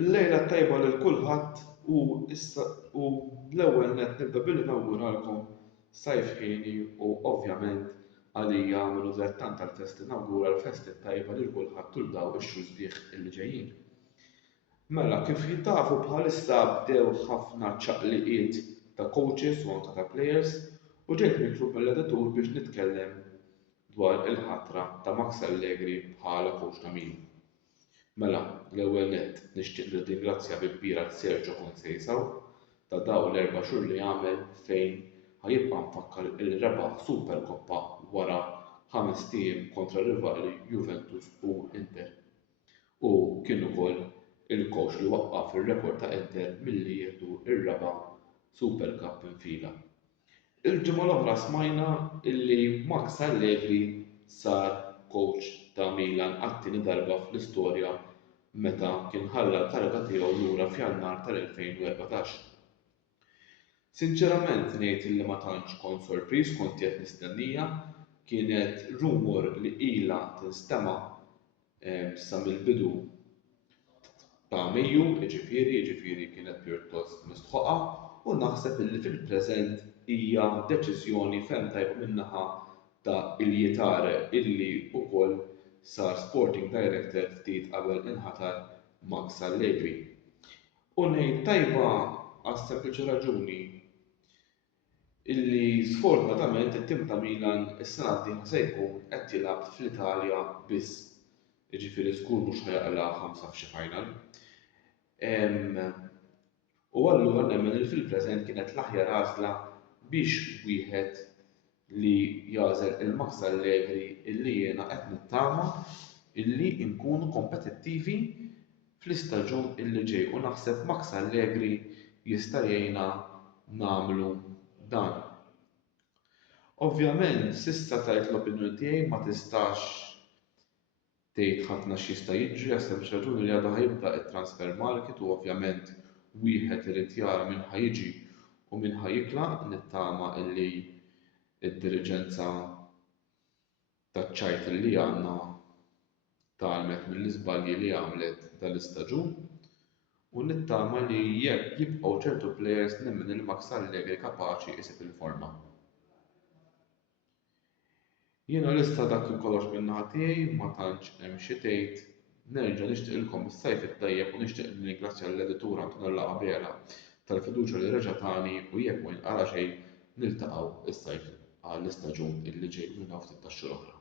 Il-lejla tajba lil kulħadd u issa u l-ewwel nett nibda billi nawguralkom sajf ħieni u ovvjament għalija minnu dilettant tal-festi nawgura l-festi tajba lil kulħadd tul dawn ix-xhur sbieħ illi ġejjin. Mela kif tafu bħalissa bdew ħafna ċaqliqiet ta' coaches u anke ta' players u ġejt mitlub mill-editur biex nitkellem dwar il-ħatra ta' Max Allegri bħala coach ta' Milan. Mela, l-ewwel nett nixtieq nirringrazzja bi kbira Sergio Conceição ta' dawn l-erba' xhur li għamel fejn ħajibqa' nfakkar illi rebaħ Superkoppa wara 5 tiem kontra rivali Juventus u Inter. U kien ukoll il-coach li waqqaf ir-rekord ta' Inter milli jieħdu r-raba' Super Cup infila. Il-ġimgħa l-oħra smajna illi Max Allegri sar coach ta' Milan għat-tieni darba fl-istorja meta kien ħalla l-kariga tiegħu lura f'Jannar tal-2014. Sinċerament ngħid illi ma tantx kont sorpriż kont qed nistennija, kienet rumor li ilha tinstema' sa mill-bidu ta' Mejju, jiġifieri kienet pjuttost mistħoqa u naħseb illi fil-preżent hija deċiżjoni ferm tajba min-naħa ta' Iljitare illi wkoll sar Sporting Director ftit qabel inħatar Max Allegri. U ngħid tajba għas-sempliċi raġuni illi sfortunatament it-tim ta' Milan is-sena d-dieħla se jkun qed jilgħab fl-Italja biss, jiġifieri żgur mhux ħajaqla' 5 f'xi final. U allura nemmen li fil-preżent kienet l-aħjar għażla biex wieħed li jagħżel il-Max Allegri illi jiena qed nittama illi nkunu kompetittivi fl-istaġun illi ġej u naħseb Max Allegri jista' jgħinna nagħmlu dan. Ovvjament s'issa tajt l-opinjoni tiegħi ma tistax tgħid ħafna x'jista' jiġri għas sempliċi raġuni li għadha ħajibda t-transfer market u ovvjament wieħed irid jara min ħajiġi u min ħajitlaq nittama illi id-diriġenza taċ-ċajt li għandna tgħalmet mill-iżbalji li għamlet dal-istaġun u nittama li jekk jibqgħu ċertu plejers nemmen li Max Allegri kapaċi jsib il-forma. Jiena lista dak kien kollox min-naħa tiegħi ma tantx hemm xi tgħid, nerġa' nixtieqilkom is-sajf it-tajjeb u nixtieq nirringrazzja l-editur Antonella Qabera tal-fiduċja li reġa' tani u jekk ma jinqala xejn niltaqgħu is-sajf għall-istaġun illi ġej minn ftit tax-xhur oħra.